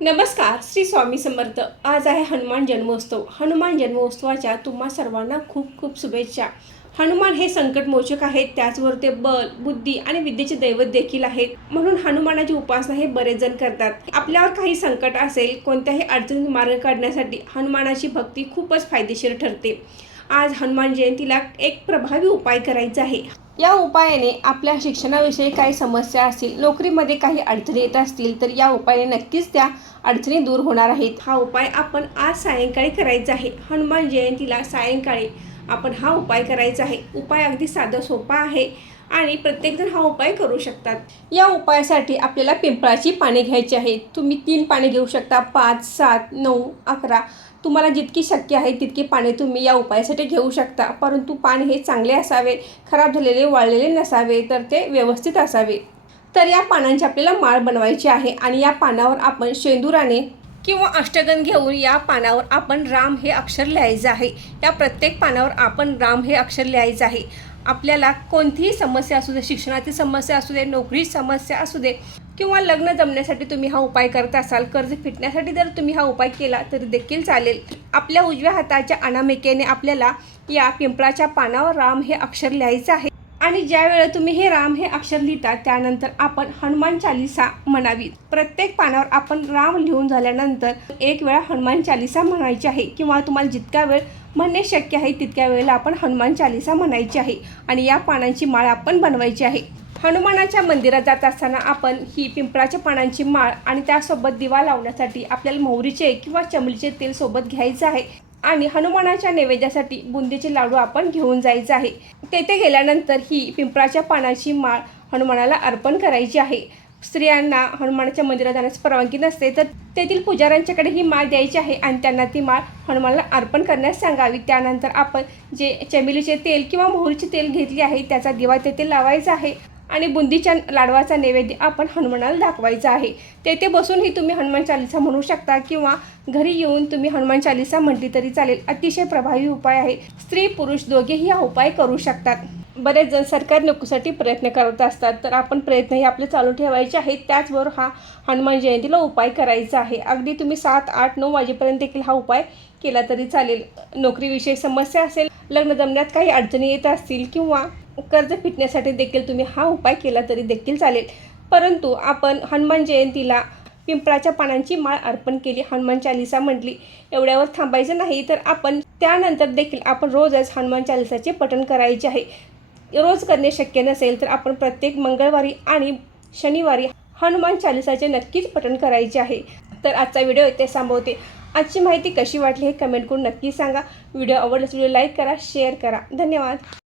नमस्कार, श्री स्वामी समर्थ। आज आहे हनुमान जन्मोत्सव। हनुमान जन्मोत्सवाच्या तुम्हा सर्वांना खूप खूप शुभेच्छा। हनुमान हे संकटमोचक आहेत, त्याचबरोबर ते बल, बुद्धी आणि विद्येचे दैवत देखील आहेत। म्हणून हनुमानाची उपासना हे बरेच जण करतात। आपल्यावर काही संकट असेल, कोणत्याही अडचणीत मार्ग काढण्यासाठी हनुमानाची भक्ती खूपच फायदेशीर ठरते। आज हनुमान जयंतीला एक प्रभावी उपाय करायचा आहे। या उपायाने आपल्या शिक्षणाविषयी काही समस्या असतील, नोकरीमध्ये काही अडचणी येत असतील, तर या उपायाने नक्कीच त्या अडचणी दूर होणार आहेत। हा उपाय आपण आज सायंकाळी करायचा आहे। हनुमान जयंतीला सायंकाळी आपण हा उपाय करायचा आहे। उपाय अगदी साधा सोपा आहे आणि प्रत्येकजण हा उपाय करू शकतात। या उपायासाठी आपल्याला पिंपळाची पाने घ्यायची आहेत। तुम्ही 3 पाने घेऊ शकता, 5, 7, 9, 11 तुम्हाला जितकी शक्य आहे तितकी पाने तुम्ही या उपायासाठी घेऊ शकता। परंतु पाने हे चांगले असावे, खराब झालेले वाळलेले नसावे, तर ते व्यवस्थित असावे। तर या पानांची आपल्याला माळ बनवायची आहे आणि या पानावर आपण शेंदुराने किंवा अष्टगंध घेऊन या पानावर आपण राम हे अक्षर लिहायचं आहे। या प्रत्येक पानावर आपण राम हे अक्षर लिहायचं आहे। आपल्याला कोणतीही समस्या असू दे, शिक्षणाची समस्या असू दे, नोकरीची समस्या असू दे किंवा लग्न जमण्यासाठी तुम्ही हा उपाय करत असाल, कर्ज फिटण्यासाठी जर तुम्ही हा उपाय केला तरी देखील चालेल। आपल्या उजव्या हाताच्या अनामिकेने आपल्याला या पिंपळाच्या पानावर राम हे अक्षर लिहायचं आहे आणि ज्या वेळेला तुम्ही हे राम हे अक्षर लिहिता त्यानंतर आपण हनुमान चालीसा म्हणावी। प्रत्येक पानावर आपण राम लिहून झाल्यानंतर एक वेळा हनुमान चालीसा म्हणायची आहे किंवा तुम्हाला जितक्या वेळ म्हणणे शक्य आहे तितक्या वेळेला आपण हनुमान चालीसा म्हणायची आहे आणि या पानांची माळ आपण बनवायची आहे। हनुमानाच्या मंदिरात जात असताना आपण ही पिंपळाच्या पानांची माळ आणि त्यासोबत दिवा लावण्यासाठी आपल्याला मोहरीचे किंवा चमेलीचे तेल सोबत घ्यायचं आहे आणि हनुमानाच्या नैवेद्यासाठी बुंदीचे लाडू आपण घेऊन जायचं आहे। तेथे गेल्यानंतर ही पिंपळाच्या पानाची माळ हनुमानाला अर्पण करायची आहे। स्त्रियांना हनुमानाच्या मंदिरात जाण्यास परवानगी नसते, तर तेथील पुजाऱ्यांच्याकडे ही माळ द्यायची आहे आणि त्यांना ती माळ हनुमानाला अर्पण करण्यास सांगावी। त्यानंतर आपण जे चमेलीचे तेल किंवा मोहरीचे तेल घेतले आहे त्याचा दिवा तेथे लावायचा आहे आणि बुंदीच्या लाडवाचा नैवेद्य आपण हनुमानाला दाखवायचा आहे। तेथे बसूनही तुम्ही हनुमान चालीसा म्हणू शकता किंवा घरी येऊन तुम्ही हनुमान चालीसा म्हटली तरी चालेल। अतिशय प्रभावी उपाय आहे। स्त्री पुरुष दोघेही हा उपाय करू शकतात। बरेच जण सरकारी नोकरीसाठी प्रयत्न करत असतात, तर आपण प्रयत्नही आपले चालू ठेवायचे आहेत। त्याचबरोबर हा हनुमान जयंतीला उपाय करायचा आहे। अगदी तुम्ही 7, 8, 9 वाजेपर्यंत देखील हा उपाय केला तरी चालेल। नोकरीविषयी समस्या असेल, लग्न जमण्यात काही अडचणी येत असतील किंवा कर्ज फिटण्यासाठी देखील तुम्ही हा उपाय केला तरी देखील चालेल। परंतु आपण हनुमान जयंतीला पिंपळाच्या पानांची माळ अर्पण केली, हनुमान चालीसा म्हटली, एवढ्यावर थांबायचं नाही, तर आपण त्यानंतर देखील आपण रोजच हनुमान चालीसाचे पठण करायचे आहे। रोज करणे शक्य नसेल तर आपण प्रत्येक मंगळवारी आणि शनिवारी हनुमान चालीसाचे नक्कीच पठण करायचे आहे। तर आजचा व्हिडिओ इथे संपवते। आजची माहिती कशी वाटली हे कमेंट करून नक्की सांगा। व्हिडिओ आवडल्यास व्हिडिओ लाईक करा, शेअर करा। धन्यवाद।